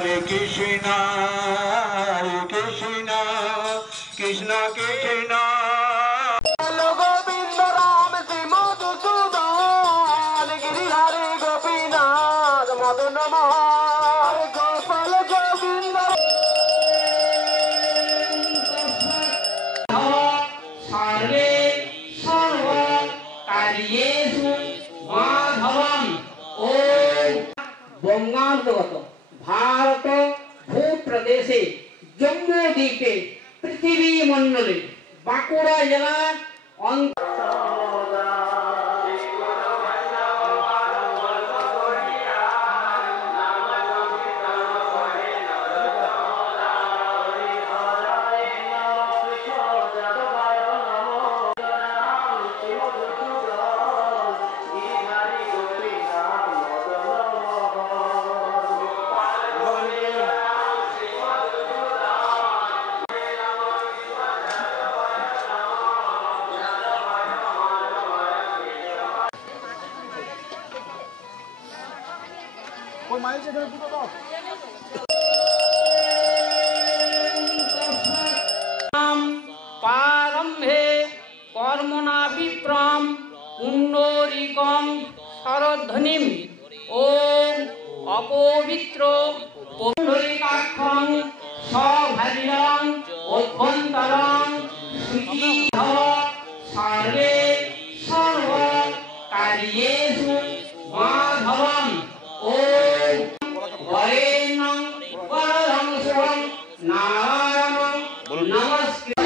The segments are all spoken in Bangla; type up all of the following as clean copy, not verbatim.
Hare Krishna, Hare Krishna, Krishna Krishna. Govinda Ram Sri Madhusudan, Giri Hare Gopinath Madan Hare Gopal Govinda. Sarve Sarva Karyesu Madhavam Om বঙ্গানুগত Bharat ভূপ্রদেশে Jammu দ্বীপে পৃথিবী মণ্ডলে বাঁকুড়া জেলার পারম্ভে কর্মণা বিপ্রম পুণ্ডরিকং শরধ্বনিম ওম অপবিত্র পুণ্ডরিকাক্ষং সভাজিরং অভ্যন্তরং শুচিধব সর্বে সর্ব কার্যেষু মাধবম ওম বরেণ্যং বরদং শুভং নারায়ণং নমস্কৃত্য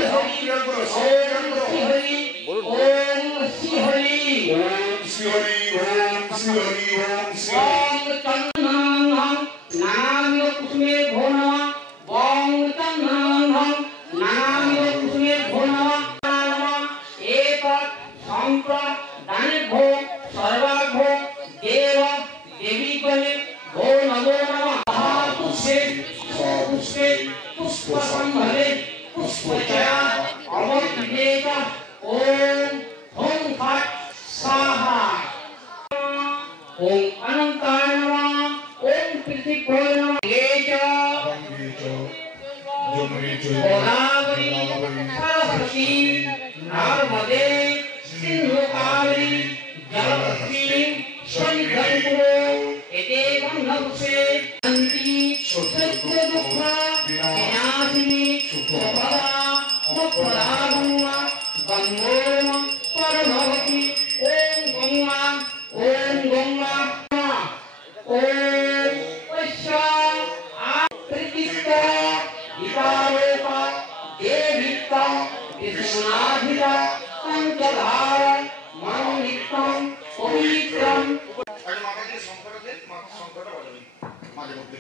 ओम अनंताय नमः ओम पृथ्वीभ्यो नमः गोदावरी सरस्वती नर्मदे सिंधु कावेरी जलवती सन्निधौ एते गंधपुषे अन्ति सत्य दुःख विनाशिनी सुभदा मुक्तदागम्मा गंगोम परभवती ओम गंगा ओम गंगा ओम वैश्या प्रतिष्ठा विकारोपा देविता विष्णुनाधिरा पंचधार मनोनित्यं पवित्रं আগে মাথাকে সংখ্যাটা মাথা সংখ্যাটা বলবেন মাঝে মধ্যে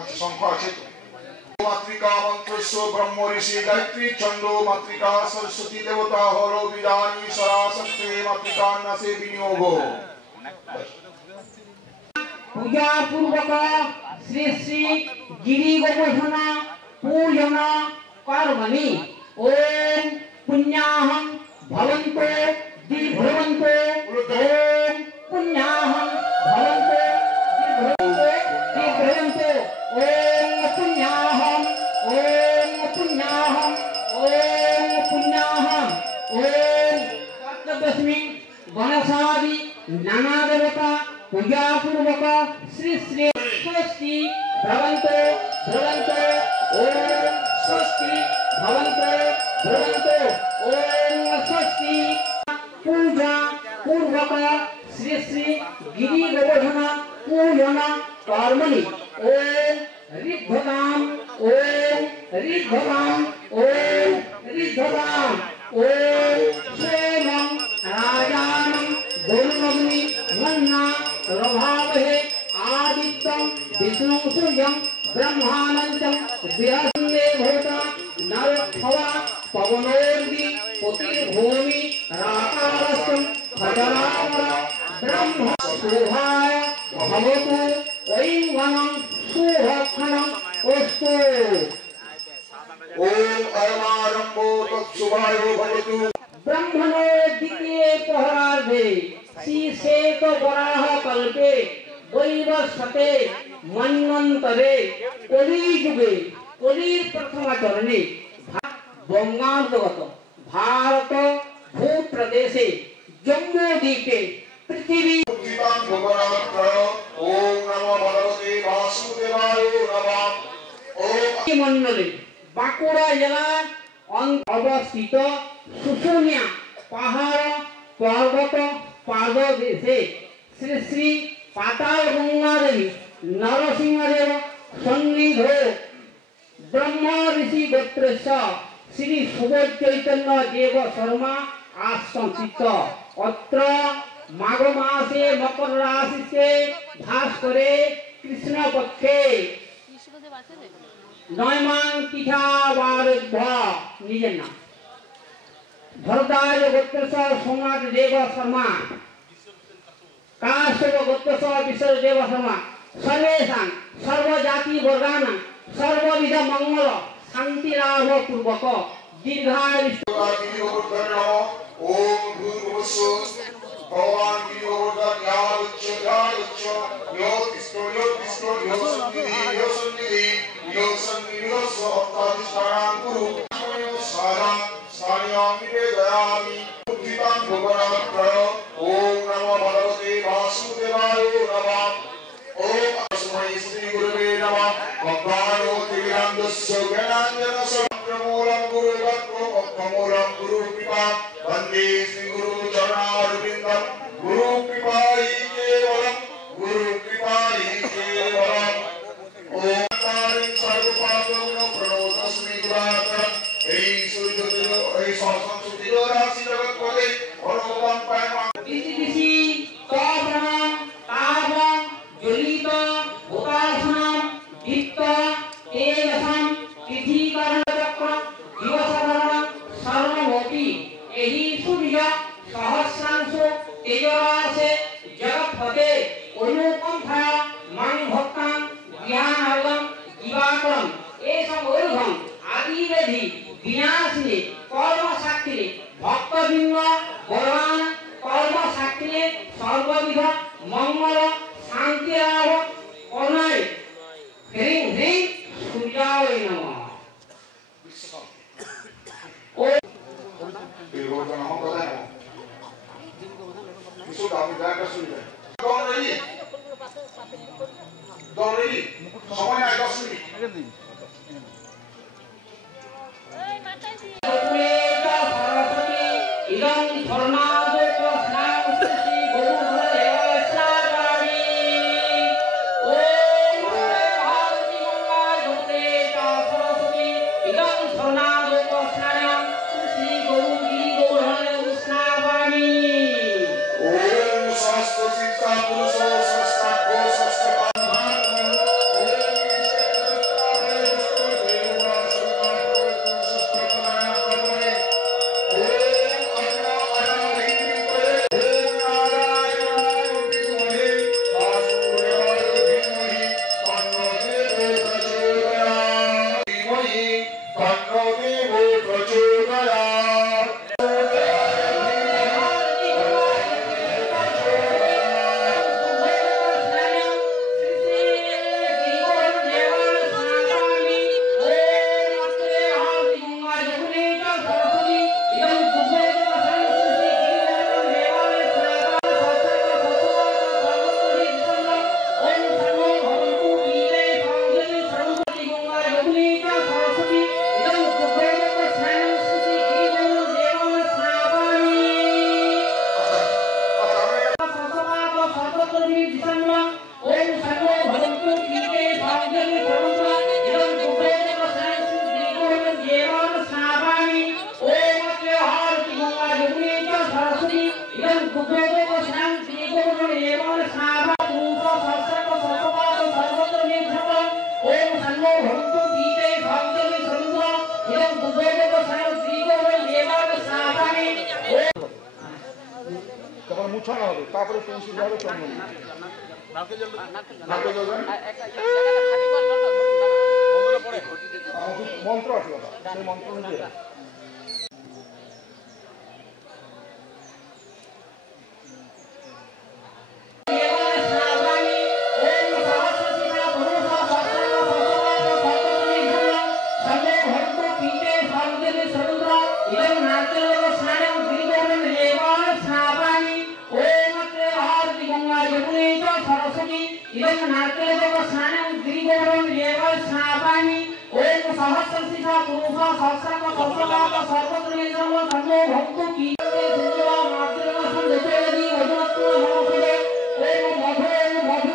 আচ্ছা সংখ্যা আছে তো মাতৃকা মন্ত্রস্য ব্রহ্ম ঋষি গায়ত্রী চন্দ্র মাতৃকা সরস্বতী দেবতা হলো বিদানী সরাসক্তে মাতৃকা নাসে বিনিয়োগ पूजा पूर्वक श्री श्री गिरी गोवर्धना पूजना कर्मणि ओम पुण्याहं भवन्तो दिभ्रवन्तो ओम पुण्याहं भवन्तो दिभ्रवन्तो ओम पुण्याहं ओम सप्तदशमी गणेशादि नाना देवता पूजा पूर्वक श्री श्री स्वस्ति भवन्तो ओम स्वस्ति भवन्तो ओम स्वस्ति पूजा पूर्वक श्री श्री गिरी गोवर्धना पूजना कर्मणि ओम ऋद्धताम ओम सोमं राजानं गुरुमग्नि वन्ना रभावहे आदित्यं विष्णुं सूर्यं ब्रह्मानंचं विहस्मे भूता नरभवा पवनोर्दि पतिर्भूमि राकालस्तं खजरावरा ब्रह्म शोभाय भवतु वैवनं शुभक्षणं अस्तु ओम अरमारंभो तत्सुभायो भवतु ब्रह्मणो द्वितीये पहरार्धे श्री श्वेत वराह कल्पे वैवस्वते মন্বন্তরে কলি যুগে কলির প্রথম চরণে বঙ্গানুগত ভারত ভূপ্রদেশে জম্মু দ্বীপে পৃথিবী ওম নমো ভগবতে বাসুদেবায় নমঃ। ওম মন্ডলে বাঁকুড়া জেলার অবস্থিত শুশুনিয়া পাহাড় পর্বত পাদদেশে শ্রী শ্রী পাতাল গঙ্গা দেবী নরসিংহদেব সন্নিধ ব্রহ্ম ঋষি গোত্রেশ শ্রী সুবোধ চৈতন্য দেব শর্মা আশ্রমস্থিত অত্র মাঘ মাসে মকর রাশিতে ভাস করে কৃষ্ণ পক্ষে নয়মান তিথাবার নিজের নাম ভরদার গোত্রেশ্বর সোমনাথ দেব শর্মা কাশ্যপ গোত্রেশ্বর বিশ্ব দেব শর্মা সর্বেশাং সর্বজাতি বর্গান সর্ববিধ মঙ্গল শান্তি লাভ পূর্বক দীর্ঘায়ু ওম ভূর্ভুবস্সুঃ ভগবান গিরিগোবর্ধন ইয়াগচ্ছ ইয়াগচ্ছ ইয়োতিষ্ঠো ইয়োসন্নিধি সপ্তাধিষ্ঠানাং কুরু সারাং সানিয়ামিতে দয়ামি বুদ্ধিতাং ভগবানত্রয়। ওম নমো ভগবতে বাসুদেবায় নমঃ। ওম তস্मै শ্রী গুরুবে নমঃ। ভগবানোতি বিরান্দস্য জ্ঞানাঞ্জন সক্রমূলং গুরুবক্রমূলং গুরু কৃপা বন্দে শ্রী গুরু চরণারবিন্দং গুরু কৃপাই কেবলম গুরু কৃপাই কেবলম। ওম কারিং সর্বপাপং প্রণতস্মি গুরাতরং। এই সূর্যদেব এই সহস্রসুতির রাশি জগৎপদে ভগবান পায়মা বিশি তবরণ তাবং জ্বলিত ভূতাসনম দীপ্ত তেজসম পৃথিবীকরণ চক্র দিবসকরণ সর্বমপি এই সূর্য সহস্রাংশ তেজরাশে জগৎপদে অনুকম্পা মান ভক্তাং জ্ঞানার্গম দিবাকরণ এসব ঐঘম আদিবেধি বিনাশিনী কর্মসাক্ষী ভক্তবৃন্দ ভগবান কর্মসাক্ষী সর্ববিধ মঙ্গল শান্তি লাভ করুণায় হ্রিং হ্রিং সূর্যায় নমঃ। গিরিগোবর্ধন মহোদয় কিছু আপনি ব্যাগটা শুনবেন। দল রেডি সময় নাই 10 মিনিট। ইদং ধর্মাদোপ স্নান শ্রী গৌর দেব স্নানামি ওম ভারতী গঙ্গা যমুনে চ সরস্বতী ইদং ধর্মাদোপ স্নান শ্রী গৌর দেব স্নানামি ওম স্বস্ত শিক্ষা পুরুষ স্বস্তাক্ষো স্বস্ত তখন মুছানো হবে, তারপরে পেন্সিল হবে চন্দন মন্ত্র আছে বাবা, সেই মন্ত্র অনুযায়ী ওম इदं नाट्यलोक स्नानं गिरिगोरं देवाय स्थापयामि ओम अत्र आरति गंगा यमुने च सरस्वती इदं नाट्यलोक स्नानं गिरिगोरं देवाय स्थापयामि ओम सहस्रशिखा पुरुषा सहस्रक कल्पनाक सर्वत्र निजम धर्मो भक्तो की सुंदरा मातृका संदेशेदी वदनत्व नमस्ते ओम मधु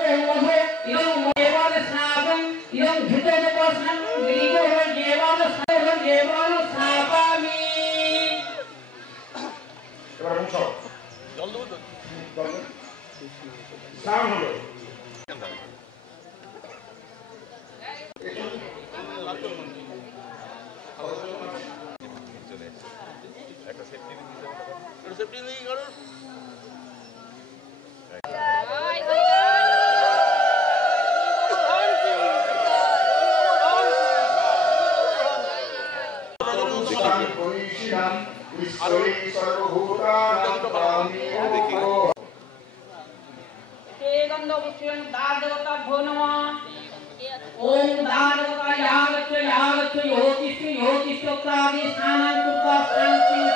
इदं देवाय स्थापयामि इदं धितलोक स्नानं गिरिगोरं देवाय स्थापयामि এবার মুছাও জল দেবো তো স্নান হলো একটা সেফটি নেই করো ओम दानवता यागच्छ योतिष्ठ योतिष्ठोक्तादि स्नानं कृत्वा शान्तिं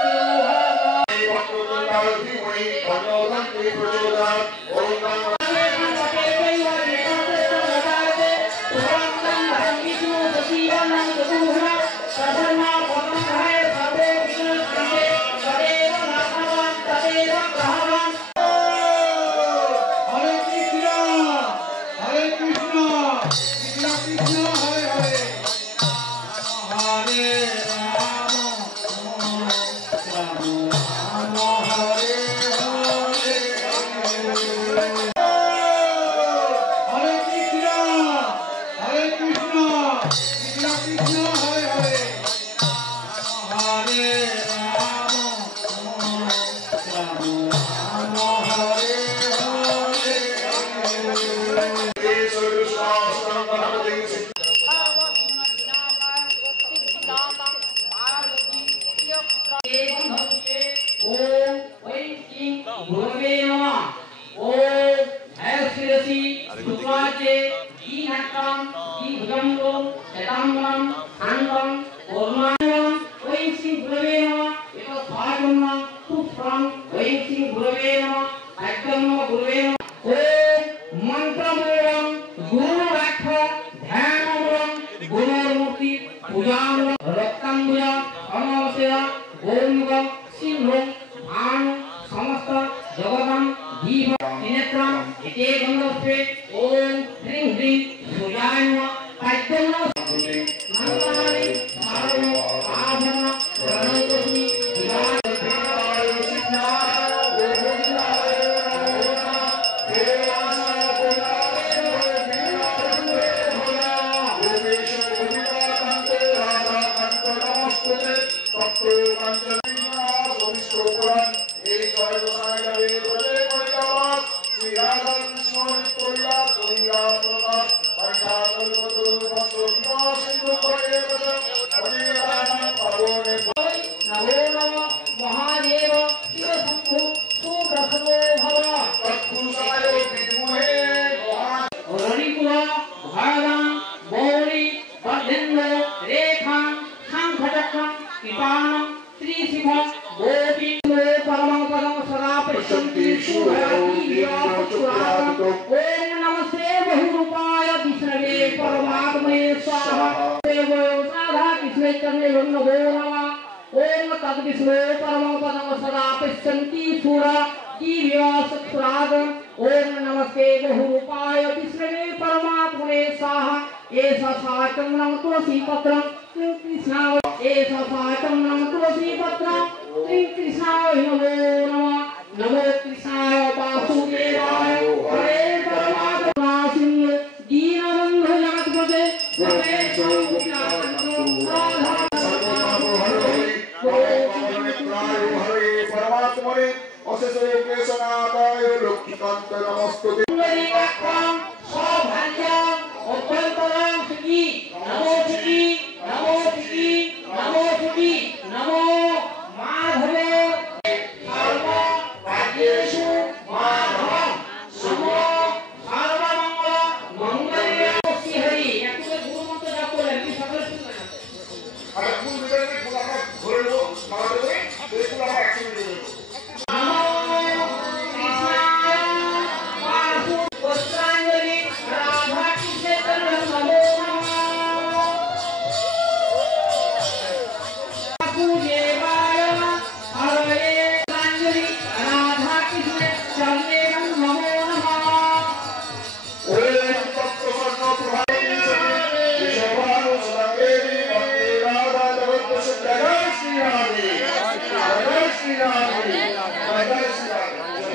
श्री राम जय श्री राम।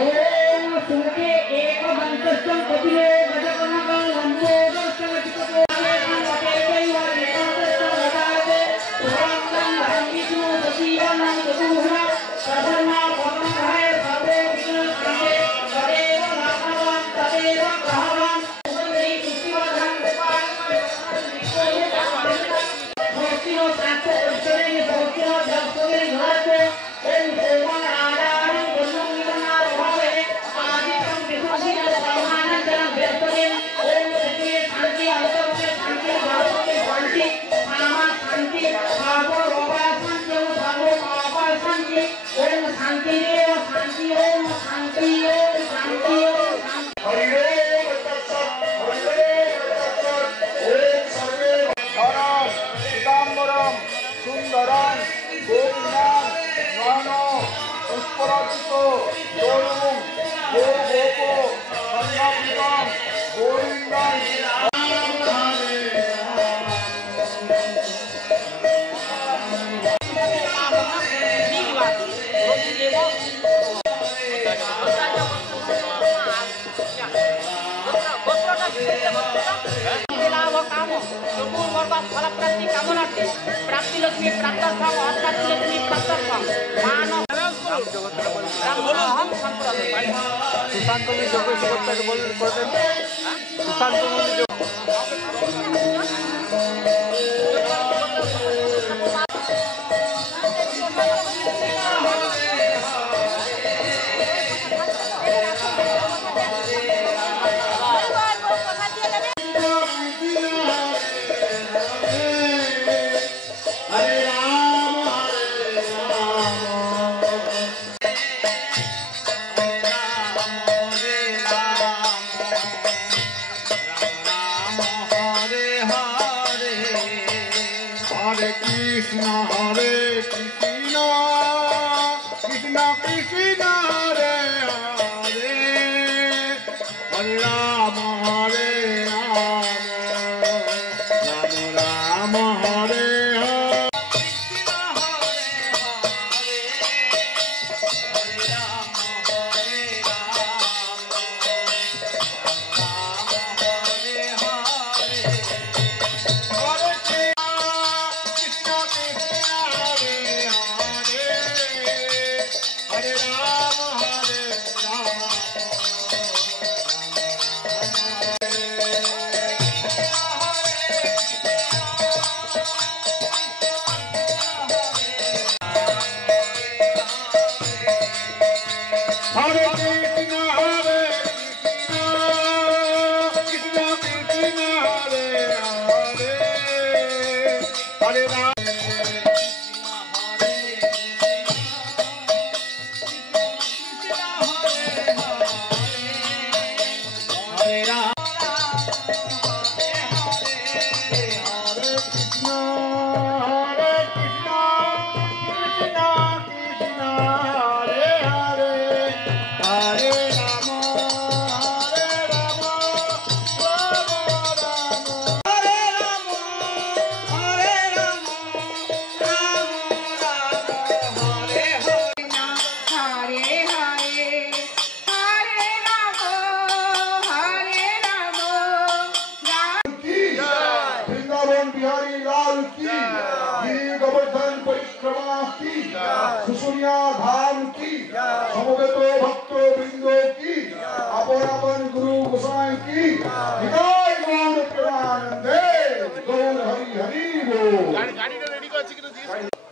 ओम सुखे एक दंतस्तं कपिले गजकर्णकं लंबोदरं चित्तो आलेकं वटेकैव निकांतस्तं लगाते पुराणं धर्मिष्णु दशीवनं ददुहना प्रसन्ना पवनधाय सर्वे विघ्नहरे तदेव नामवान् तदेव ग्रहवान् उदरे पुष्टिवर्धनं भक्तिनो सात्व ईश्वरेण भक्तिनो जगतोरे घरको ओम सोमन आधारं गुणं विघ्नात् भवे आदितं विष्णुः ब्रह्मानन्दं व्यक्तयेन ओम सत्ये शान्ति अंतरे शान्ति भारते शान्ति सामा शान्ति भावो रोगा शान्ति भावो पापा शान्ति ओम शान्ति देव शान्ति ओम शान्ति ओम शान्ति ओम शान्ति हरि ओम तत्सत् हरि ओम तत्सत् ओम सर्वे धरम पीताम्बरम सुंदरम गोपीनाथ नयनो पुष्पराजितो गोरुं गोगोपो सन्नापितं गोविंदं प्राप्ति लक्ष्मी प्राप्त लक्ष्मी प्राप्त मानव हम संपूर्ण सुशांत जी जो कोई बोल सुशांत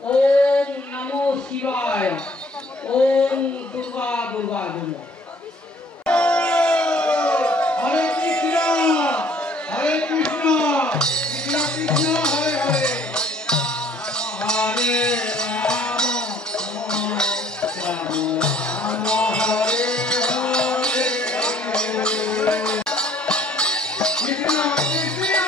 ओम नमो शिवाय ओम दुर्गा दुर्गा दुर्गा हरे कृष्ण कृष्ण कृष्ण हरे हरे हरे राम राम राम हरे हरे कृष्ण कृष्ण हरे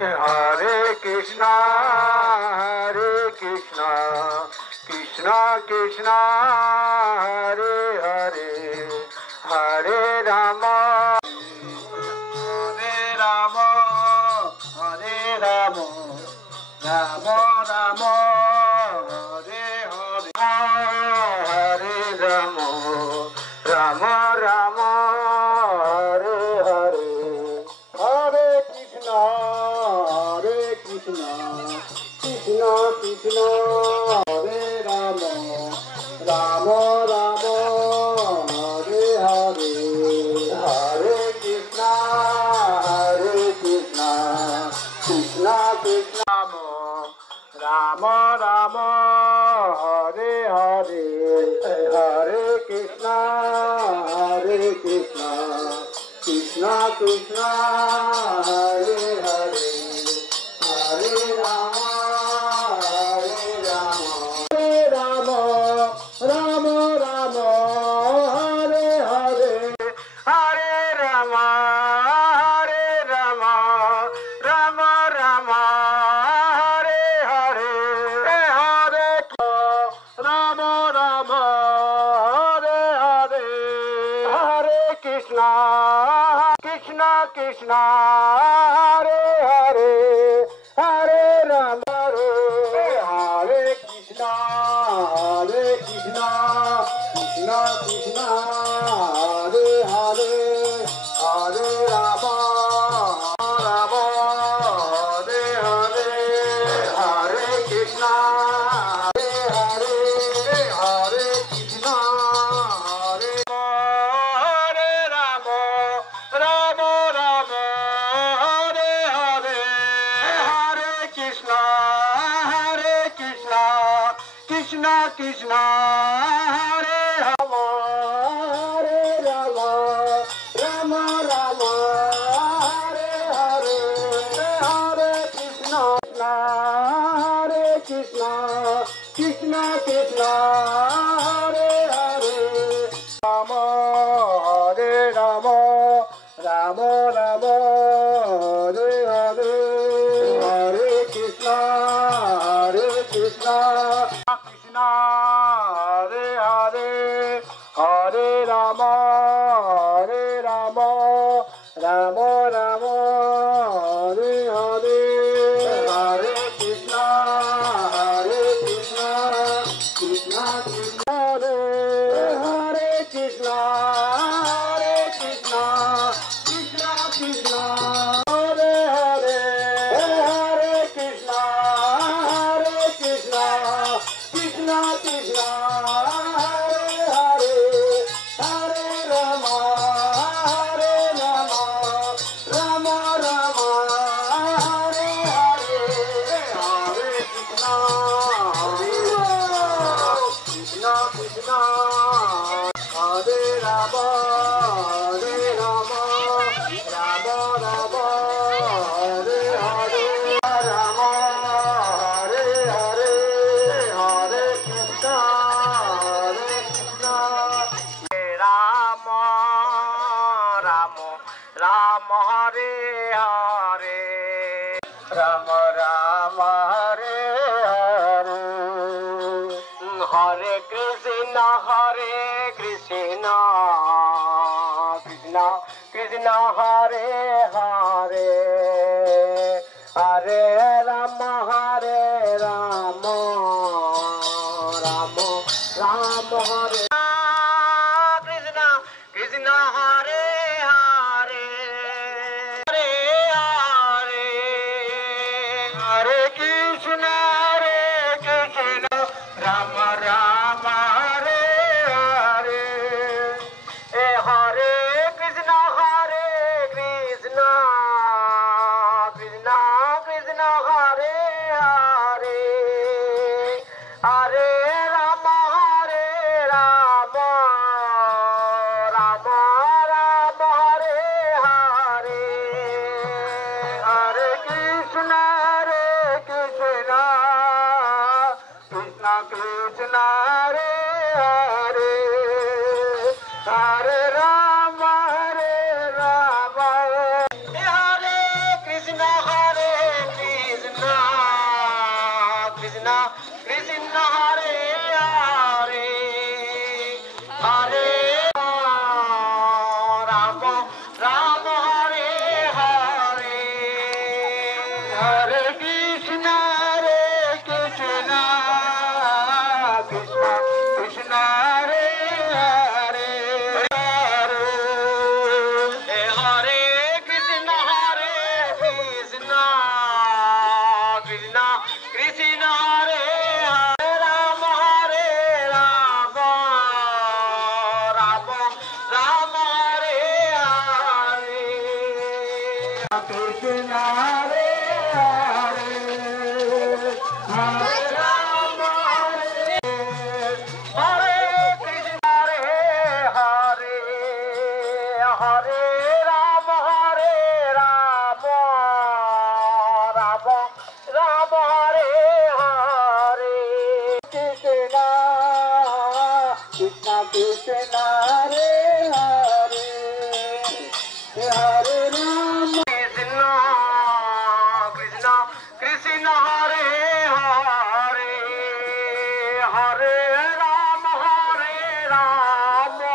Hare Krishna, Krishna Krishna, Hare Hare, Hare Rama, Hare Rama, Hare Rama, Rama Rama, Hare Hare, Hare Rama, Rama Rama, Hare Hare, Hare Krishna, Krishna Krishna, Hare Rama, Rama Rama, Hare Hare, Hare Krishna, Krishna Krishna, Rama Rama, Hare Hare, Hare Krishna, Krishna Krishna, Hare Hare, Hare Rama, Hare Rama, Rama Rama, Hare Hare, Hare Rama, Hare Rama, Rama Rama, Hare Hare, Hare Rama Rama, Hare Hare, Hare Krishna, Krishna Krishna, Hare Hare, Hare Rama, Hare Krishna, Krishna Krishna, Hare Hare, Hare Rama, Rama, Hare Hare, Hare Krishna, Hare Krishna, Hare Rama, Rama Rama, Hare Hare, Hare Krishna, Krishna Krishna, Hare Rama, Rama Rama, Hare Hare, Hare Krishna, Krishna Krishna, Hare Hare, Rama, Hare Rama, Rama Rama, Hare Hare, Hare Krishna, Krishna Hare Hare, Hare Rama, Rama Rama, Hare Hare, Hare Krishna, Krishna Krishna, Hare Krishna, Krishna Krishna, Hare Hare, Hare Krishna, Krishna Krishna, Hare Hare, Hare Rama, Rama Rama, Hare Hare, Hare Krishna, Krishna Krishna, Hare Rama, Rama Rama, Hare Hare, Rama, Hare Hare, Hare Krishna, Rama Rama, Hare Hare, Rama Rama, Hare Hare, Hare Krishna, Krishna Krishna, Hare Hare, Hare Rama, Rama Rama, Hare Krishna, Hare Hare, Hare Hare, Hare Krishna, Rama Rama, Hare Hare, Hare Krishna, Krishna Krishna, Hare Hare, Hare Rama, Rama Rama, Hare Hare, Hare Krishna, Krishna Krishna, Hare Hare, Hare Rama, Hare Krishna, Hare Krishna Hare Hare Hare Rama Hare Krishna Hare Hare Hare Rama Hare Rama Rama Rama Hare Hare Krishna Krishna Krishna Hare Hare Hare Rama Krishna Krishna Hare Hare Hare Rama Hare Rama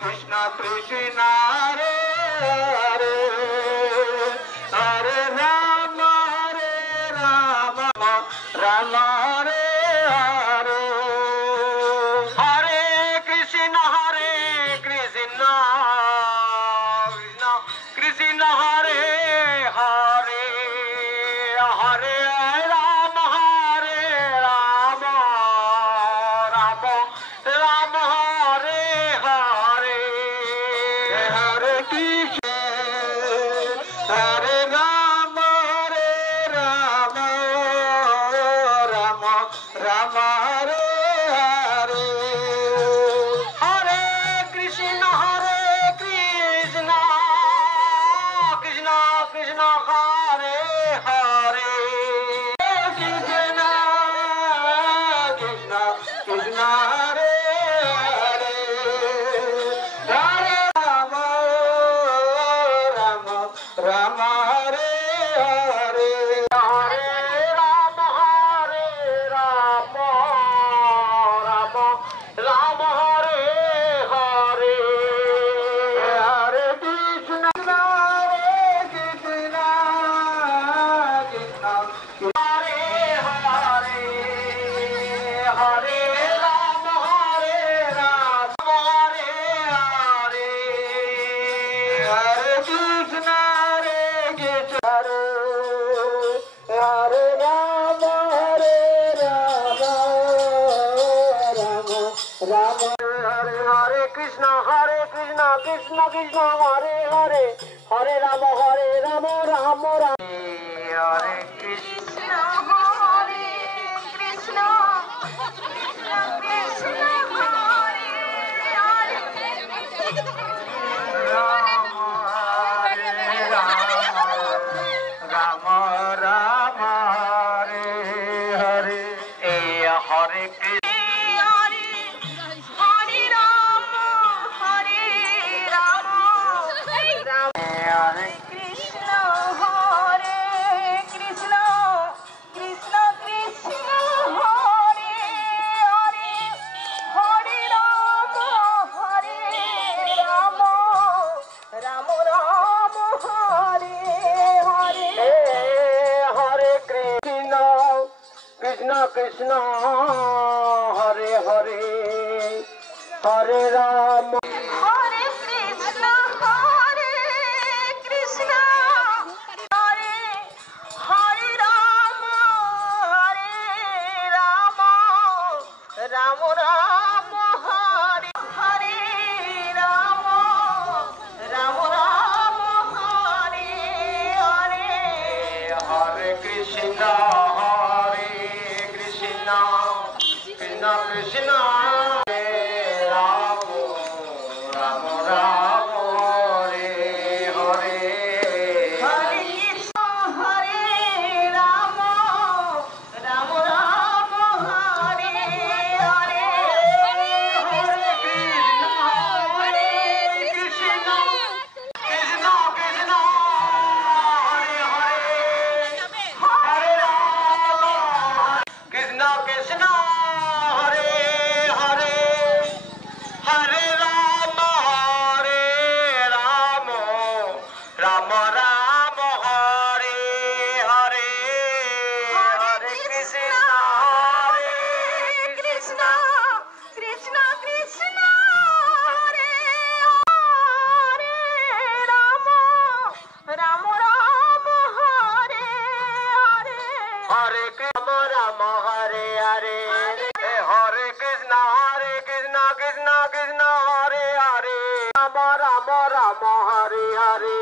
Krishna Krishna Hare Hare Hare Rama Hare Rama Rama Hare Hare Hare Krishna Hare Krishna Krishna Hare Hare Hare Rama Hare Rama Rama Rama Hare Hare Hare Krishna Hare Rama Hare Rama Rama Rama Hare Hare Hare Krishna Hare Krishna Krishna Krishna Hare Hare Krishna Krishna Krishna Hare Hare Hare Rama Rama Rama Hare Hare Hare Rama Hare Rama Rama Rama Hare Hare Hare Krishna Hare Krishna Krishna Hare Hare Hare Rama Hare Rama Hare Hare Hare Krishna Hare Krishna Hare Rama Hare Rama Rama Rama Hare Hare Krishna Krishna Krishna Hare Hare Hare Rama Rama Rama Hare Krishna Hare Krishna Krishna Krishna Hare Hare Rama Hare Rama Rama Hare Hare Hare Krishna Hare Rama Hare Rama Hare Krishna Hare Krishna Krishna Krishna Hare Hare Hare Rama Hare Rama Rama Rama Hare Hare Hare Krishna Krishna Krishna Hare Hare Hare Rama Hare Krishna Hare Krishna Hare Hare Rama Hare Rama Rama Rama Hare Hare Rama Rama Rama Hare Hare Hare Krishna Hare Krishna Krishna Krishna Hare Rama Rama Rama Hare Hare Hare Krishna Hare Rama Rama Rama Hare Hare Hare Krishna Hare Krishna Krishna Krishna Hare Hare Hare Rama Krishna Krishna Hare Hare Hare Rama Hare Rama Rama Rama Hare Hare Hare Krishna Hare Krishna Krishna Krishna Hare Hare Rama Rama Rama Hare Hare Hare Krishna Rama Hare Hare Hare Krishna Krishna Krishna Hare Hare Rama Rama Rama Hare Hare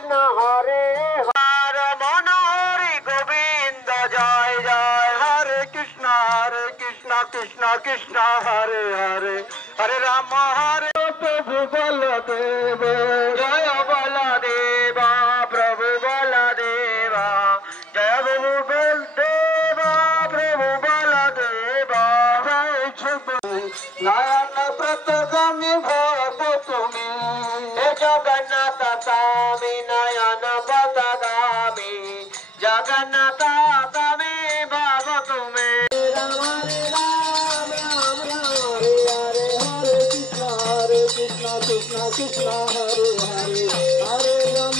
Krishna Hare Hare মনোহরি Govinda জয় জয় হরে কৃষ্ণ কৃষ্ণ কৃষ্ণ হরে হরে হরে রাম হরে প্রভু বলদেব জয় বলদেব প্রভু বলদেব জয় প্রভু বলদেব প্রভু বলদেব নয়ন প্রতগামী ভব তুমি জগন্নাথ স্বামী নয়ন পতগামী জগন্নাথ স্বামী ভাব তুমি কৃষ্ণ হরে হরে হরে রাম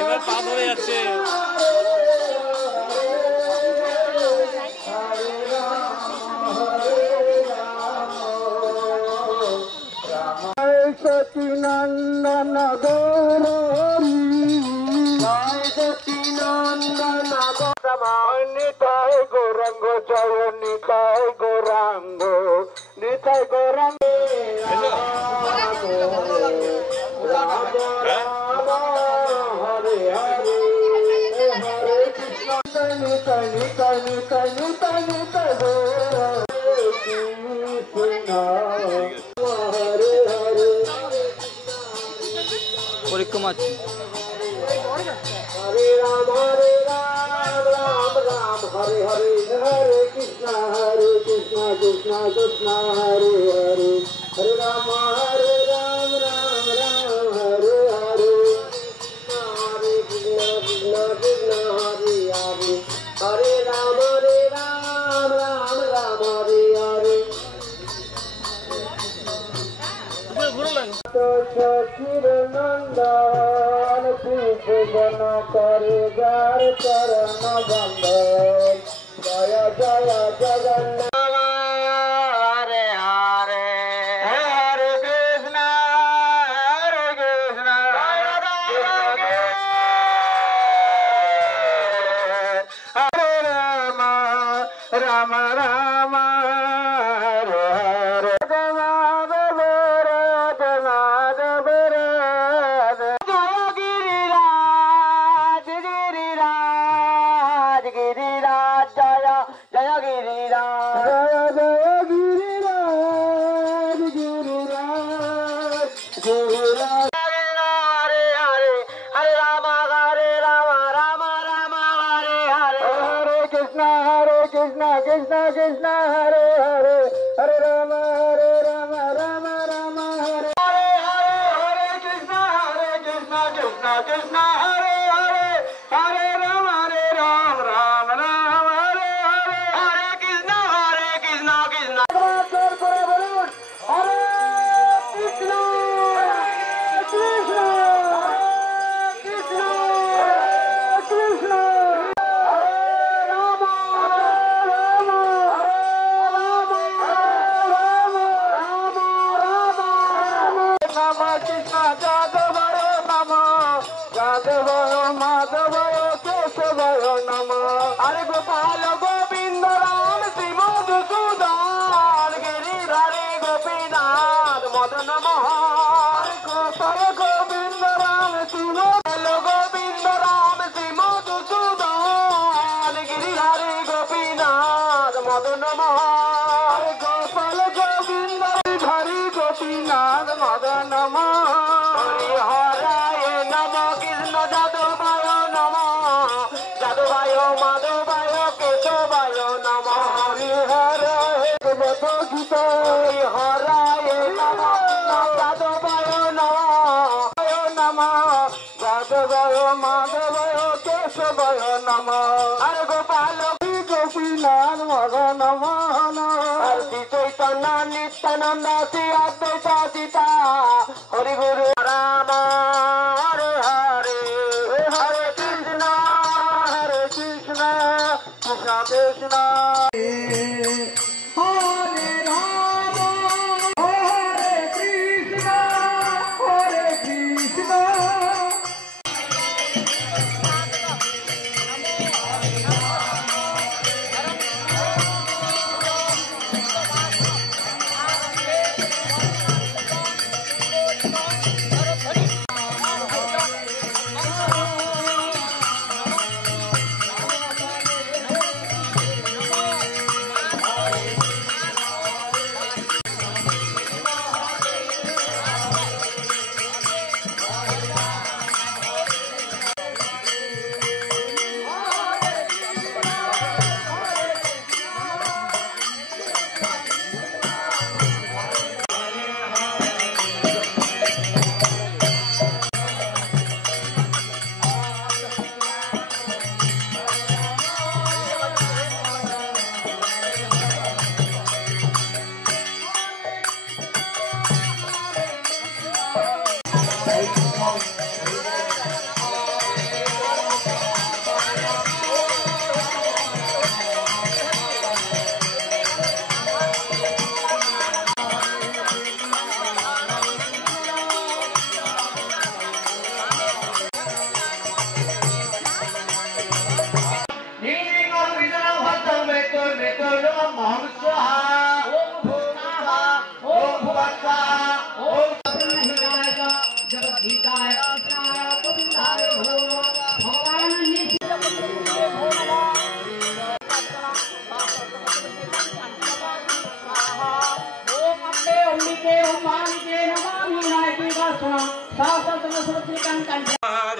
এবার পা ধরে যাচ্ছে। সচিনন্দন গৌরী জয় সচিনন্দন নিতাই গৌরাঙ্গ জয় নিতাই গৌরাঙ্গ নিতাই গৌরাঙ্গ হরে হরে হরে কৃষ্ণ নিতাই নিতাই নিতাই নিতাই নিতাই হরে হরে পরিক্রমা হরে রাম রাম রাম হরে হরে হরে কৃষ্ণ কৃষ্ণ কৃষ্ণ হরে হরে হরে রাম রাম রাম হরে হরে হরে কৃষ্ণ কৃষ্ণ কৃষ্ণ হরে হরে হরে রাম রাম রাম হরে হরে সখীর নন্দন পূজন করে যার চরণ বন্ধ জয় জয় জগন্নাথ হরে হরে হরে কৃষ্ণ হরে Ram Ram Ram Hare Hare Krishna Krishna Hare Hare Hare Rama Rama Rama Hare Hare Hare Krishna Krishna Krishna Hare Hare Hare Rama Rama Rama Hare Hare Hare Krishna Krishna করে বলুন Hare Krishna Krishna Krishna Krishna Krishna Jadavaya Nama Jadavaya Madhavaya Keshavaya Nama Hare Gopala Govinda Ram Sri Madhusudan Giridhari Gopinath Madan Mohan Hare Govinda Ram Sri Govinda Ram Sri Madhusudan Giridhari Gopinath Madan Mohan Hare Gopala Govinda Hari Gopinath Madan Hari Haraye Namo Krishna Jadavaya Namo Jadavaya Madhavaya Keshavaya Namo Hari Haraye Bhagavad Gita Hari Haraye Namo Jadavaya Namo Jadavaya Madhavaya Keshavaya Namo Hare Gopala Gopinath Madan Hari Chaitanya Nityananda Sri Advaita Sita Hari Guru Rama Hare Hare Hare Krishna Krishna Krishna Hare Rama Hare Krishna Krishna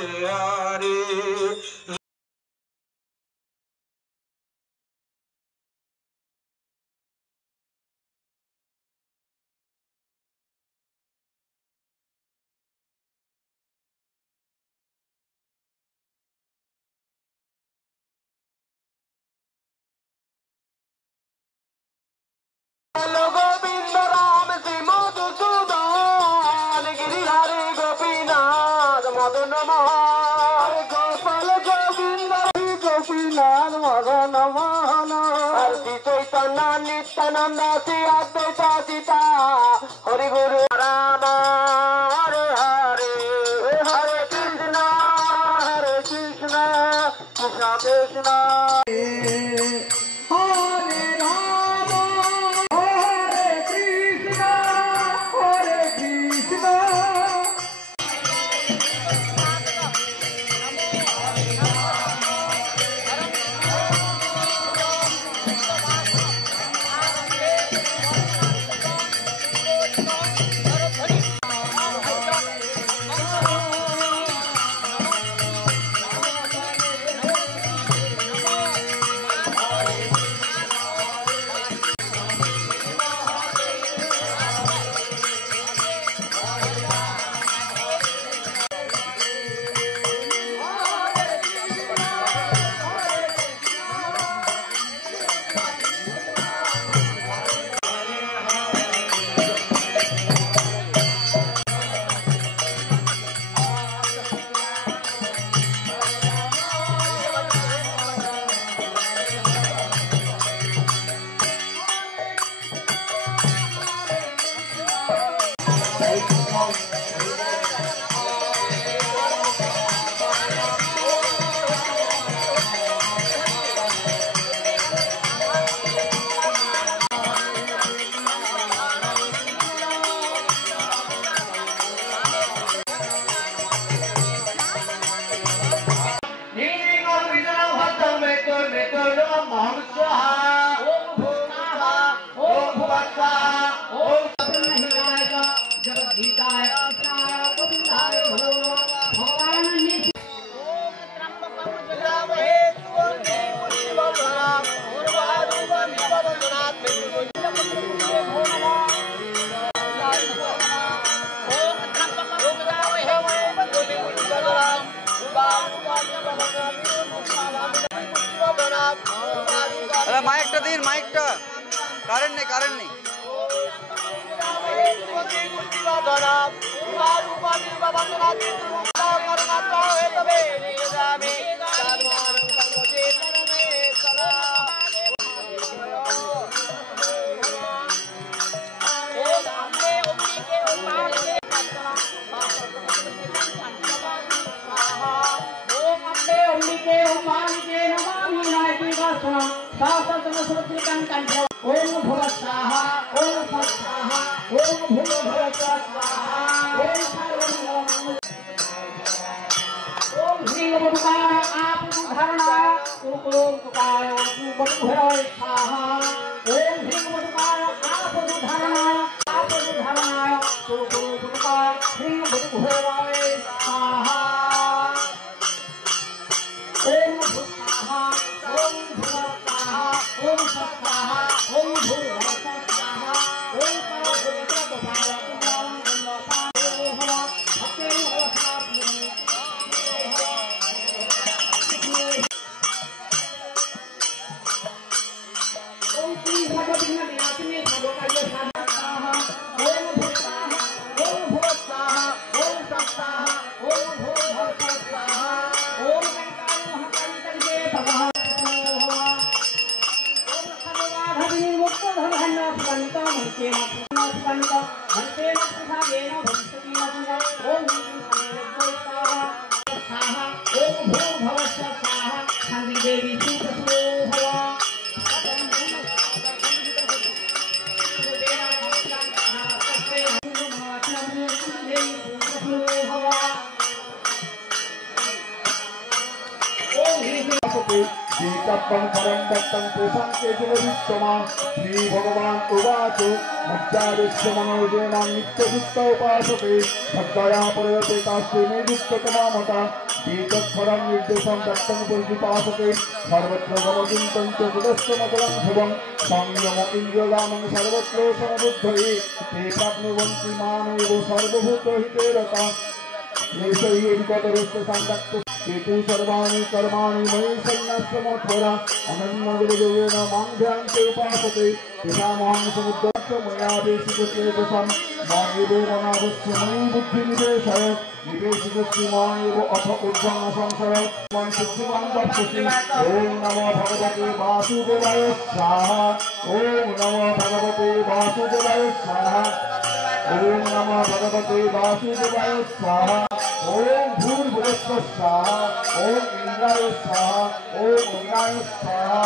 हरे गोविंद राम श्री मधुसूदन गिरिधारी गोपीनाथ मदन मोहन गोपाल गोविंद गोपीनाथ मदन मोहन हरि चैतन्य नित्यानंद श्री अद्वैत सीता हरि गुरु राम हरे हरे हरे कृष्ण कृष्ण कृष्ण মাইকটা দিন, মাইকটা কারেন্ট নেই ओम भुव स्वाहा ओम फट स्वाहा ओम भुव भुव स्वाहा ओम ओम ह्रीं बटुकाय आप धारणाय ओम तुकाय बटुभराय स्वाहा ओम ह्रीं बटुकाय आप धारणाय ओम बटुकाय ह्रीं बटुभराय स्वाहा ओम भुव स्वाहा ओम भुव स्वाहा ओम फट स्वाहा ओम भूर स्वाहा ओम पवित्र गोपाल ओम भक्ति ओम श्री भगवती विनाशिनी भगवती स्वाहा ओम भूर स्वाहा ओम भूर स्वाहा ओम स्वाहा ओम भूर स्वाहा ओम कंकाल महाकाली भगवान मुक्त धर्मन्ना स्पंता मनसे स्पंता मनसे मत्सागेन भविष्यति नंदा ओम स्वाहा स्वाहा ओम भूर भव स्वाहा शांति देवी सुप्रसो भव ओम श्रीतत्त्वं परं दत्तं तेषां केचिदभिष्टमा श्रीभगवान् उवाच मज्जाविश्य मनोजेनां नित्ययुक्त उपासते भक्तया प्रयते तास्ते मे युक्ततमा मता एतत्फलं निर्देशं दत्तं पुरुषुपासते सर्वत्र गमचिन्तं च पुरस्तमतलं ध्रुवं संयम इन्द्रियगामं सर्वत्र समबुद्धये ते प्राप्नुवन्ति मामेव सर्वभूतहिते रताः केतु सर्वाणि कर्माणि मयि सन्न्यासमत्वरा अनन्ययोगेन मां ध्यान्ते उपासते तेषामहं समुद्धस्य मया देशिकचेतसां मामेव मनावस्य मयि बुद्धिनिवेशय निवेशितस्ति मामेव अथ ऊर्ध्वं संशय मां सिद्धिमां वक्षसि ॐ नमो भगवते वासुदेवाय स्वाहा ॐ नमो भगवते वासुदेवाय स्वाहा ॐ नमो भगवते वासुदेवाय स्वाहा ॐ भूर्भुवस्सुः स्वाहा ॐ इंद्राय स्वाहा ॐ अग्नाय स्वाहा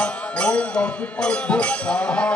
ॐ गौतमभ्यो स्वाहा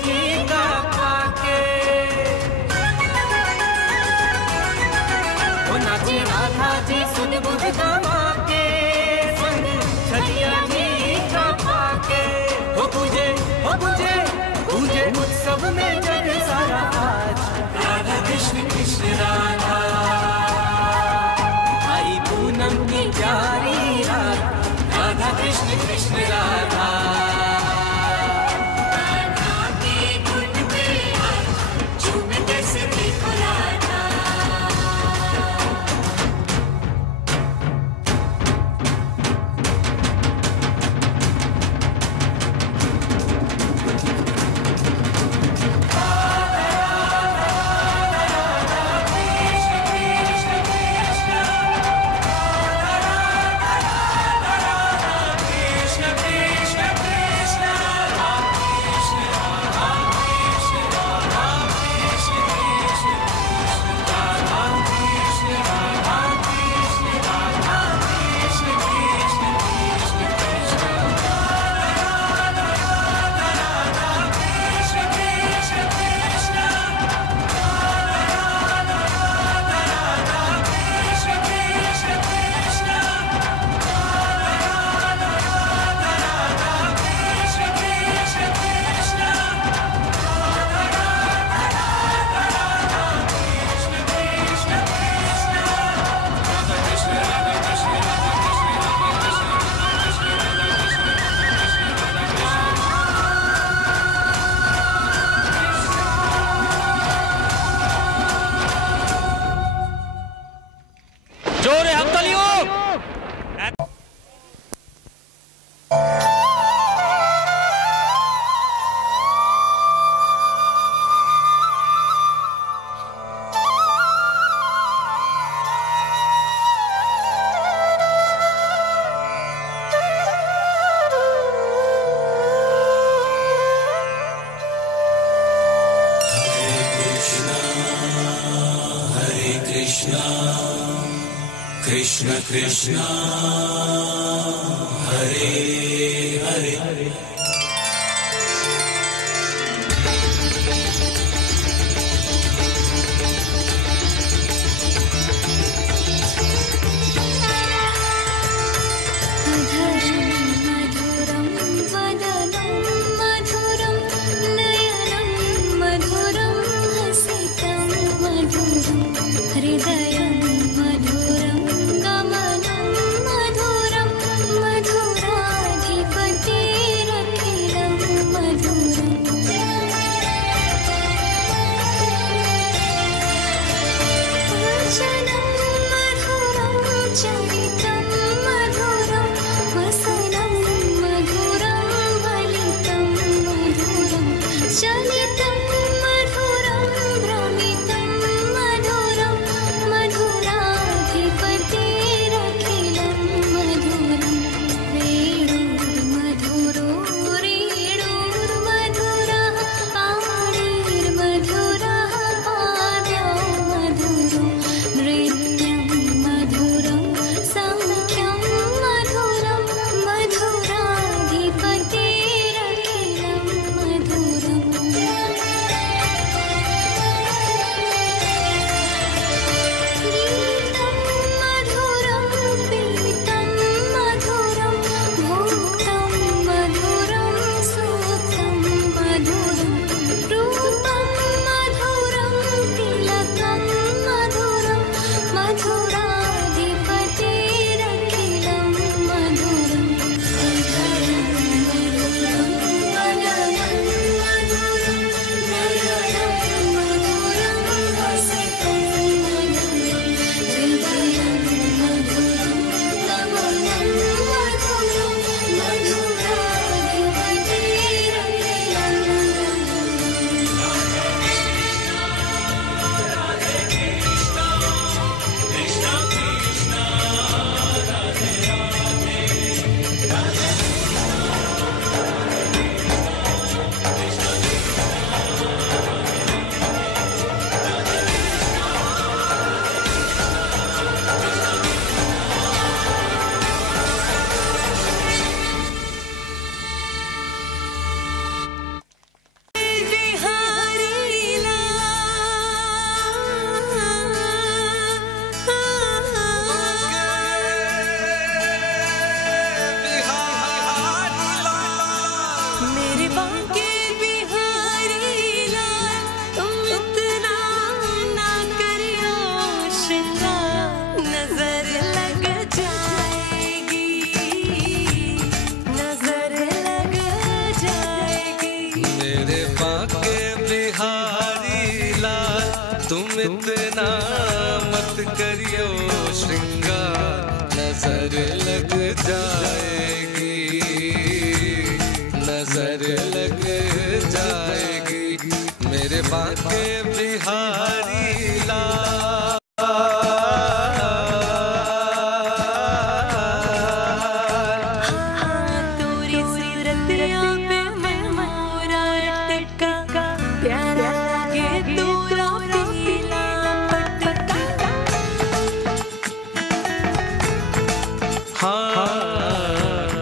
जी का पाके वो नाचे राधा जी सुन बुझ दमा के संग छलिया जी का पाके हो पूजे पूजे उत्सव में जग सारा आज राधा कृष्ण कृष्ण राधा आई पूनम की प्यारी रात Radha Krishna Krishna Radha Krishna Krishna Hare Hare हृदयं मधुरं गमनं मधुरं मधुराधिपत्यम् मेरे बाके बिहारी लाल तुम इतना मत करियो श्रृंगार, नजर लग जाएगी, नजर लग जाएगी मेरे बाके बिहारी लाल। तोरी सूरतिया पे मैं मोरा टिका, प्यारा लागे तोरा पीला पटका।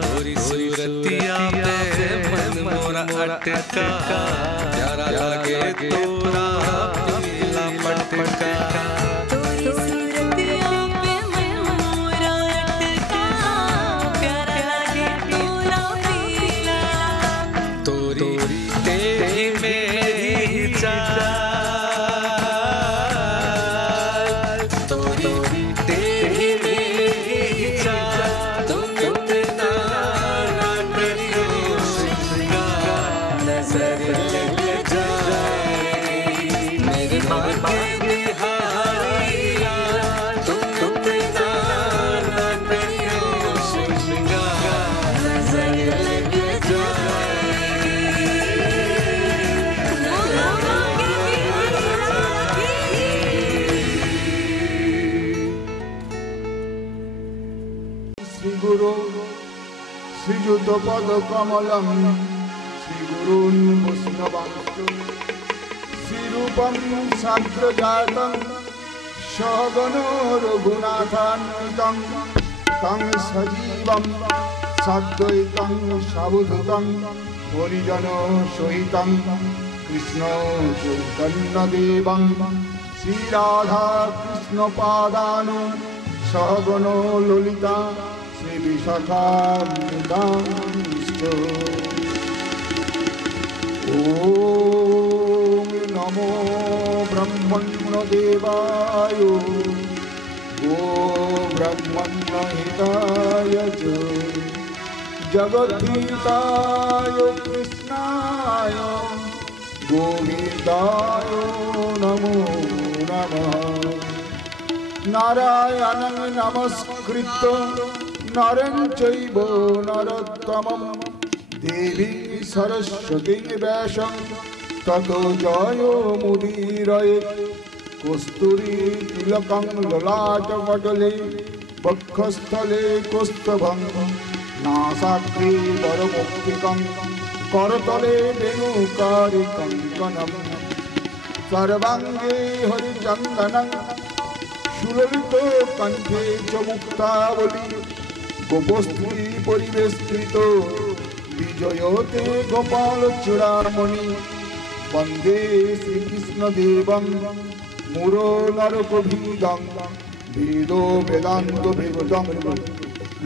तोरी सूरतिया पे मन मोरा अटका, प्यारा लागे तोरा पीला पटका। तोरी सूरतिया पे मैं मोरा टिका, प्यारा लागे तोरा पीला। तोरी तेरी मेरी चाल, तोरी तेरी मेरी चाल, तुम इतना ना करियो श्रृंगार, नजर लग जाएगी मेरे बाके बिहारी लाल, तुम इतना ना करियो श्रृंगार, नजर लग श्री गुरु श्रीयुत पद कमलम श्री गुरुन् वैष्णवांश्च श्रीरूपं साग्रजातं सहगणो रघुनाथान्वितं तं सजीवं साद्वैतं सावधूतं परिजनसहितं कृष्ण चैतन्यदेवं श्रीराधा कृष्णपादान् सहगणो ललिता श्री विशाखान्वितांश्च। ॐ नमो ब्रह्मण्यदेवाय गो ब्रह्मण्यहिताय च जगद्धिताय कृष्णाय गोविन्दाय नमो नमः। नारायणं नमस्कृत्य नरं चैव नरोत्तमं देवीं सरस्वतीं व्यासं ततो जयो मुदीरयेत्। कस्तूरीतिलकं ललाटपटले वक्षस्थले कौस्तुभं नासाग्रे वरमौक्तिकं करतले वेणुकारिकङ्कणं सर्वाङ्गे हरिचन्दनं सुललित कंठे च मुक्तावली गोपस्त्री परिवेष्टित विजयते गोपाल चूड़ामणि वंदे श्रीकृष्ण देवं मुरो नरकभीदं वेदो वेदांत विगतं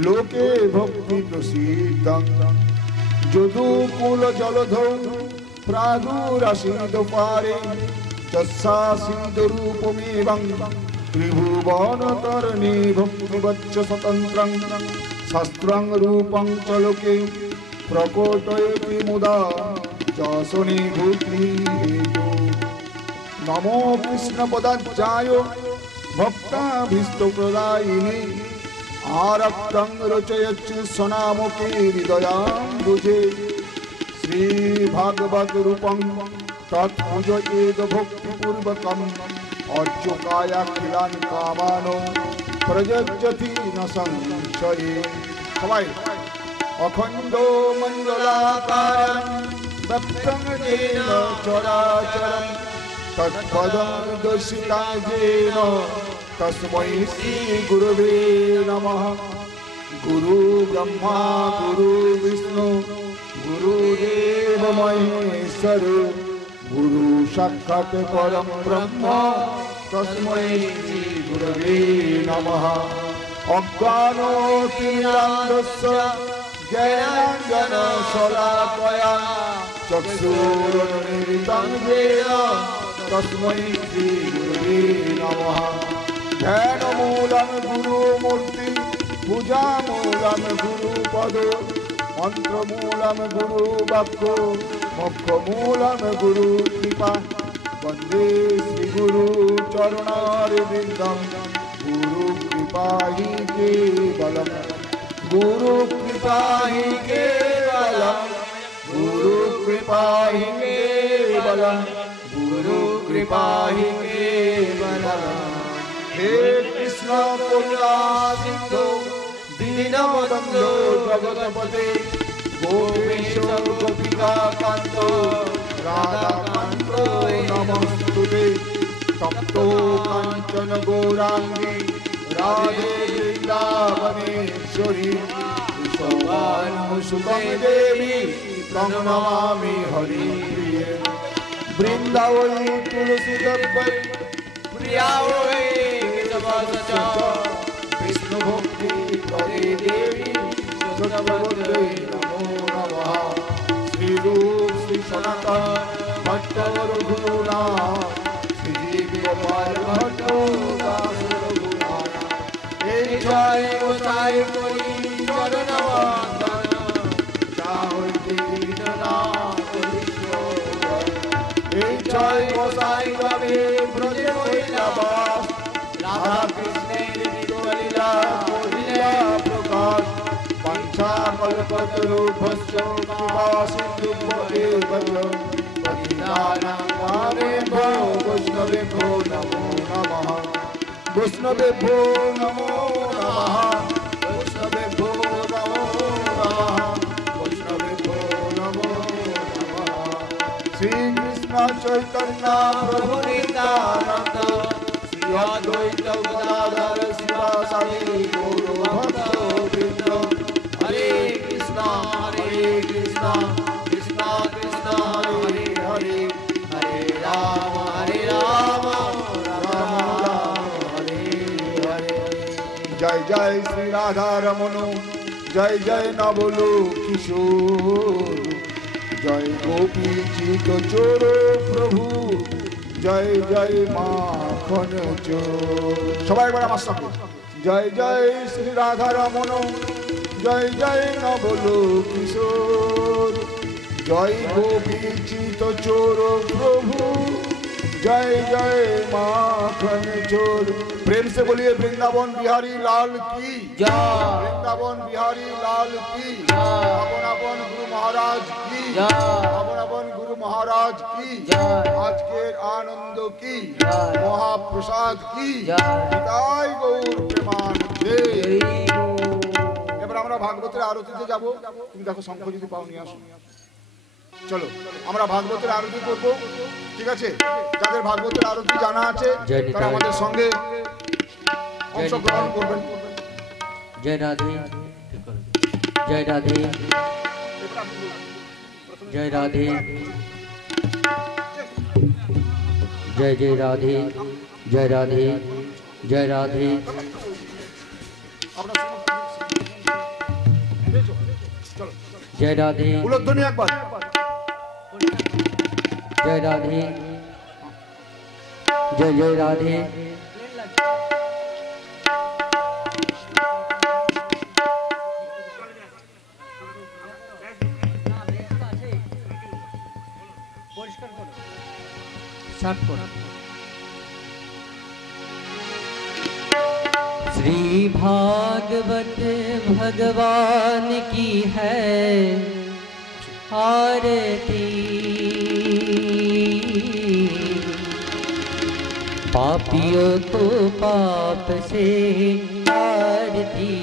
लोके भक्ति प्रसीदं यदुकुल जलधौ प्रादुरासीद पारे तस्सासीद रूपमेवं त्रिभुवनतरणे भक्तिवच्च स्वतन्त्रं शास्त्रं रूपं च लोके प्रकोटयति मुदा जासने भूतिहेतु। नमो कृष्णपदाब्जाय भक्ताभीष्टप्रदायिने आरक्तं रचयच्च स्वनामके हृदयाम्बुजे श्रीभागवतरूपं तत्पूजयेद भक्तिपूर्वकम् अर्चकायाखिलान् कामानो प्रयच्छति न संशये। सबाई अखंडो मंगलाकारं व्यक्तं येन चराचरं तत्पदं दर्शिता येन तस्मै श्री गुरुवे नमः। गुरु ब्रह्मा गुरु विष्णु गुरुदेव महेश्वर गुरु साक्षात् परम ब्रह्म तस्मै श्री गुरवे नमः। अज्ञानतिमिरान्धस्य ज्ञानाञ्जनशलाकया चक्षुरुन्मीलितं येन तस्मै श्री गुरवे नमः। ध्यानमूलं गुरुमूर्ति पूजामूलं गुरुपद मंत्रमूलम गुरु वाक्यो मोक्षमूलम गुरु कृपा वंदे श्री गुरु चरणारविंदम गुरु कृपा ही केवलम गुरु कृपा ही केवलम गुरु कृपा ही केवलम गुरु कृपा ही केवलम। हे कृष्ण करुणा सिंधु दीनबंधो जगतपते गोपेश गोपिका कांतो राधा कांतो नमस्तुते तप्तो कांचन गौरांगी राधे वृंदावनेश्वरी सुतम देवी प्रणमामि हरिप्रिये वृंदावनी तुलसी दब्बै प्रिया विष्णु भक्ति प्रदे देवी सतवते नमो नमः। श्री रूप श्री सनातन भट्ट रघुनाथ श्री जीव गोपाल भट्ट दास रघुनाथ जय गोसाई कोई चरण वंदन चाहो दीननाथ जय गोसाई कवि ब्रज महिला बास राधा कृष्णेर लीला कोहिला प्रकाश पंचा कल्पतरुभ्यश्च कृपा सिन्धुभ्यो पतितानां वैष्णवेभ्यो नमो नमः वैष्णवेभ्यो नमो नमः वैष्णवेभ्यो नमो नमः वैष्णवेभ्यो नमो नमः। श्री कृष्ण चैतन्य प्रभु नित्यानंद श्री अद्वैत गदाधर शिवासादि गौर भक्तवृंद हरे कृष्णा कृष्णा कृष्णा हरे हरे हरे राम राम राम हरे हरे। जय जय श्री राधा रमण जय जय नवलो किशोर जय गोपी चित चोर प्रभु जय जय माखन चोर। सबाई बड़ा मस्त जय जय श्री राधा रमण जय जय नवलो किशोर जय गोपी चित चोर प्रभु जय जय माखन चोर। प्रेम से बोलिए वृंदावन बिहारी लाल की जय वृंदावन बिहारी लाल की अपन अपन गुरु महाराज की अपन अपन गुरु महाराज की आज के आनंद की महाप्रसाद की जय गौर प्रेमानंदे। এবার আমরা ভাগবতের আরতিতে যাব। তুমি দেখো শঙ্খ যদি পাও নিয়ে আসো। চলো আমরা ভাগবতের আরতি করব, ঠিক আছে? যাদের ভাগবতের আরতি জানা আছে তারা আমাদের সঙ্গে অংশগ্রহণ করবেন। জয় রাধে জয় রাধে জয় রাধে জয় জয় রাধে জয় রাধে জয় রাধে জয় রাধে উলধ্বনি একবার জয় রাধে জয় জয় রাধে श्री भागवत भगवान की है आरती पापियों को पाप से तारती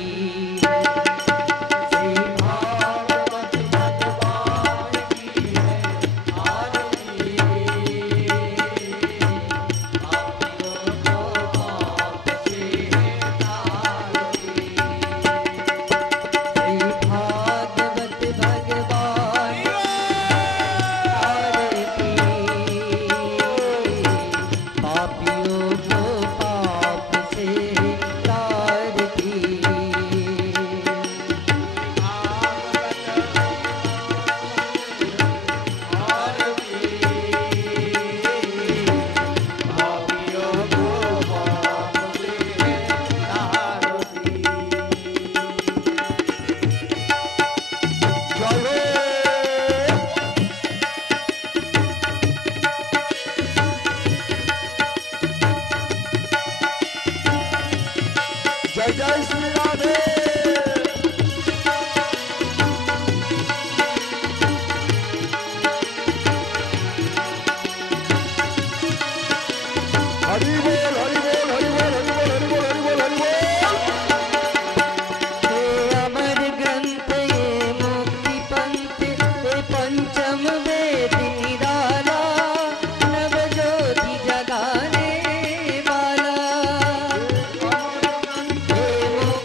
जय श्री राधे। हरि बोल हरि बोल हरि बोल हरि बोल हरि बोल हरि बोल हरि बोल। हे अमर ग्रंथ ये मुक्ति पंथ ये पंचम वेद निराला नव ज्योति जगाने वाला। हे मुक्ति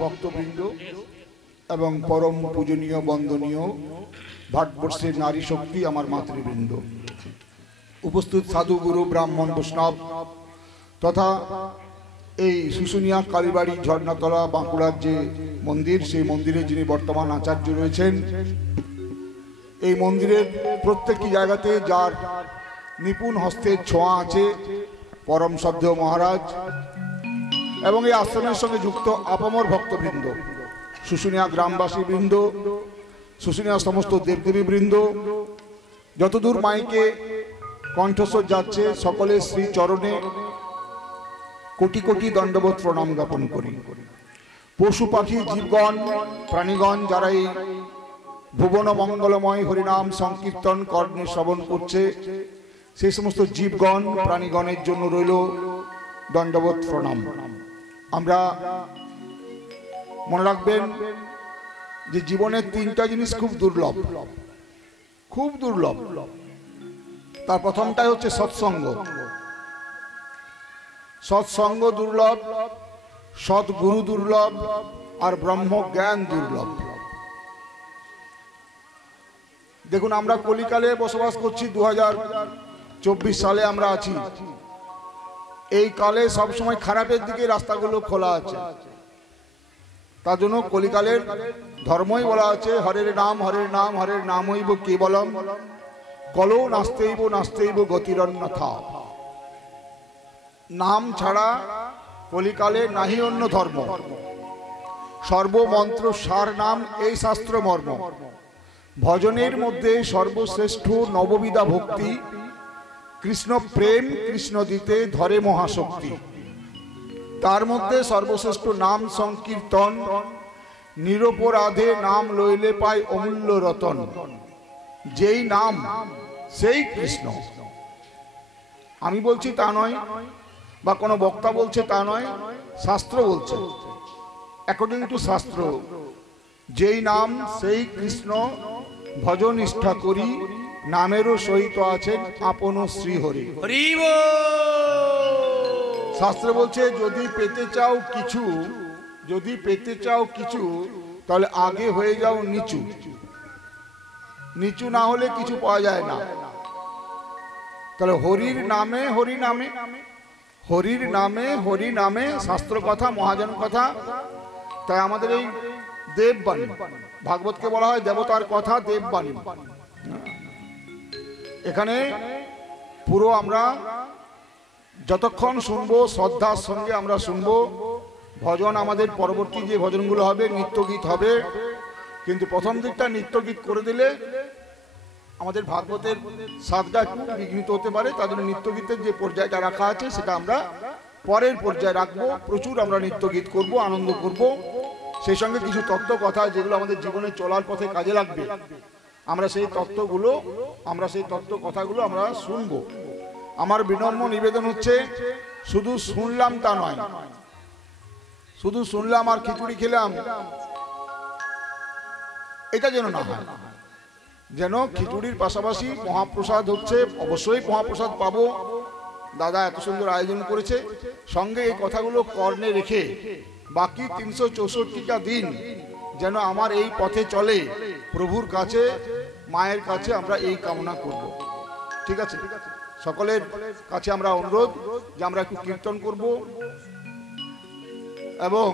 ভক্তবৃন্দ এবং পরম পূজনীয় বন্দনীয় ভারতবর্ষের নারী শক্তি আমার মাতৃবৃন্দ, উপস্থিত সাধু গুরু ব্রাহ্মণ বৈষ্ণব তথা এই শুশুনিয়া কালীবাড়ি ঝর্ণাতলা বাঁকুড়ার যে মন্দির, সেই মন্দিরে যিনি বর্তমান আচার্য রয়েছেন, এই মন্দিরের প্রত্যেকটি জায়গাতে যার নিপুণ হস্তের ছোঁয়া আছে পরম শ্রদ্ধেয় মহারাজ এবং এই আশ্রমের সঙ্গে যুক্ত আপামর ভক্তবৃন্দ, শুশুনিয়া গ্রামবাসী বৃন্দ, শুশুনিয়া সমস্ত দেবদেবী বৃন্দ, যতদূর মাইকে কণ্ঠস্বর যাচ্ছে সকলের শ্রী চরণে কোটি কোটি দণ্ডবোধ প্রণাম জ্ঞাপন করি। পশু পাখি জীবগণ প্রাণীগণ যারা এই ভুবন মঙ্গলময় হরিনাম সংকীর্তন কর্ণে শ্রবণ করছে, সেই সমস্ত জীবগণ প্রাণীগণের জন্য রইল দণ্ডবোধ প্রণাম। আমরা মনে রাখবেন যে জীবনের তিনটা জিনিস খুব দুর্লভ, খুব দুর্লভ। তার প্রথমটাই হচ্ছে সৎসঙ্গ। সৎসঙ্গ দুর্লভ, সৎগুরু দুর্লভ, আর ব্রহ্ম জ্ঞান দুর্লভ। দেখুন, আমরা কলিকালে বসবাস করছি, 2024 সালে আমরা আছি। এই কালে সবসময় খারাপের দিকে রাস্তাগুলো খোলা আছে। তার জন্য কলিকালের ধর্মই বলা আছে হরের নাম হরের নাম হরের নামইব কেবলম কলো নাস্তেইব নাস্তেইব গতিরন্যথা। নাম ছাড়া কলিকালে নাহি অন্য ধর্ম, সর্বমন্ত্র সার নাম এই শাস্ত্র মর্ম। ভজনের মধ্যে সর্বশ্রেষ্ঠ নববিধা ভক্তি, কৃষ্ণ প্রেম কৃষ্ণ দিতে ধরে মহাশক্তি। তার মধ্যে সর্বশ্রেষ্ঠ নাম সংকীর্তন, নিরপরাধে নাম লইলে পায় অমূল্য রতন। যেই নাম সেই কৃষ্ণ। আমি বলছি তা নয়, বা কোনো বক্তা বলছে তা নয়, শাস্ত্র বলছে। অ্যাকর্ডিং টু শাস্ত্র, যেই নাম সেই কৃষ্ণ, ভজন নিষ্ঠা করি, নামেরও সহিত আছেন আপন শ্রীহরি। শাস্ত্র বলছে যদি পেতে চাও কিছু, যদি পেতে চাও কিছু, তাহলে আগে হয়ে যাও নিচু। নিচু না হলে কিছু পাওয়া যায় না। তাহলে হরির নামে হরি নামে, হরির নামে হরি নামে, শাস্ত্র কথা মহাজন কথা। তাই আমাদের এই দেববাণী, ভাগবতকে বলা হয় দেবতার কথা দেববাণী। এখানে পুরো আমরা যতক্ষণ শুনবো শ্রদ্ধার সঙ্গে আমরা শুনবো। ভজন আমাদের পরবর্তী যে ভজনগুলো হবে নিত্যগীত হবে, কিন্তু প্রথম দিকটা নিত্যগীত করে দিলে আমাদের ভাগবতের সাধটা একটু বিঘ্নিত হতে পারে। তার জন্য নিত্যগীতের যে পর্যায়টা রাখা আছে সেটা আমরা পরের পর্যায়ে রাখবো। প্রচুর আমরা নিত্যগীত করব, আনন্দ করব। সেই সঙ্গে কিছু তত্ত্ব কথা যেগুলো আমাদের জীবনে চলার পথে কাজে লাগবে, আমরা সেই তত্ত্বগুলো, আমরা সেই তত্ত্ব কথাগুলো আমরা শুনবো। আমার বিনম্র নিবেদন হচ্ছে শুধু শুনলাম তা নয়, শুধু শুনলাম আর খিচুড়ি খেলাম এটা যেন না হয়। যেন খিচুড়ির পাশাপাশি মহাপ্রসাদ হচ্ছে, অবশ্যই মহাপ্রসাদ পাবো। দাদা এত সুন্দর আয়োজন করেছে, সঙ্গে এই কথাগুলো কর্ণে রেখে বাকি 364টা দিন যেন আমার এই পথে চলে, প্রভুর কাছে মায়ের কাছে আমরা এই কামনা করব। ঠিক আছে? সকলের কাছে আমরা অনুরোধ যে আমরা একটু কীর্তন করব, এবং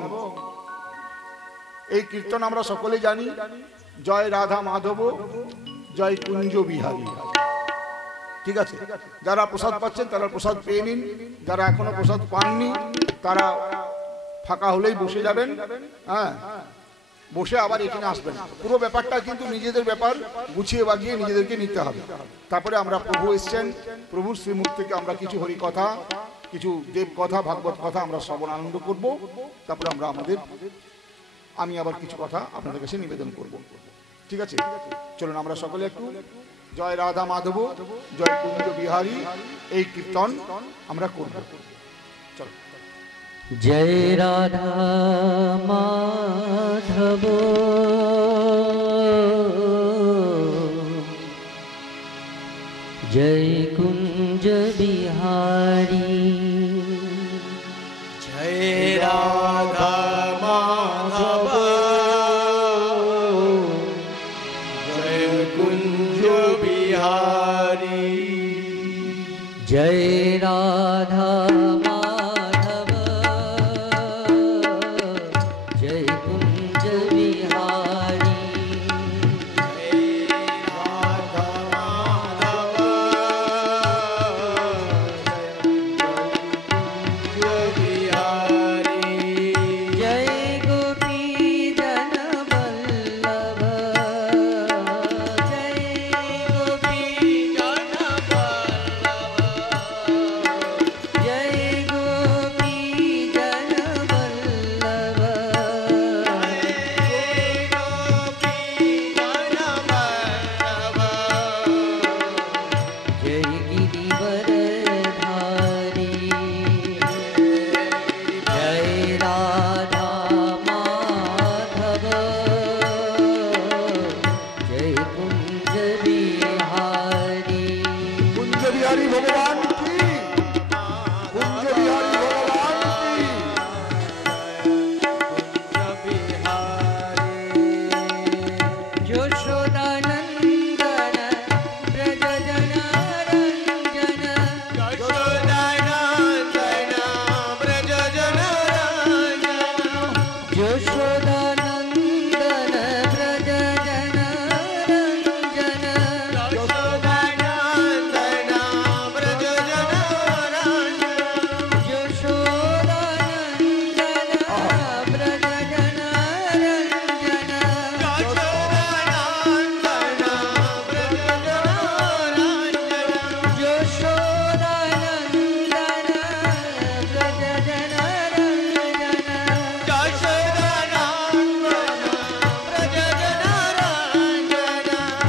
এই কীর্তন আমরা সকলে জানি, জয় রাধা মাধব জয় কুঞ্জ বিহারী। ঠিক আছে? যারা প্রসাদ পাচ্ছেন তারা প্রসাদ পেয়ে নিন, যারা এখনো প্রসাদ পাননি তারা ফাঁকা হলেই বসে যাবেন। হ্যাঁ, বসে আবার এখানে আসবেন। পুরো ব্যাপারটা কিন্তু নিজেদের ব্যাপার, গুছিয়ে বাগিয়ে নিজেদেরকে নিতে হবে। তারপরে আমরা প্রভু এসছেন, প্রভুর শ্রীমুখ থেকে আমরা কিছু হরি কথা, কিছু দেব কথা, ভাগবত কথা আমরা শ্রবণ আনন্দ করব। তারপরে আমরা আমি আবার কিছু কথা আপনাদের কাছে নিবেদন করব। ঠিক আছে? চলুন আমরা সকলে একটু জয় রাধা মাধব জয় কুঞ্জ বিহারী এই কীর্তন আমরা করব। চলো। जय राधा माधव जय कुंज बिहारी, जय राधा माधव बिहारी जय राधा माधव जय कुंज बिहारी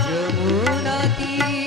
यमुना तीर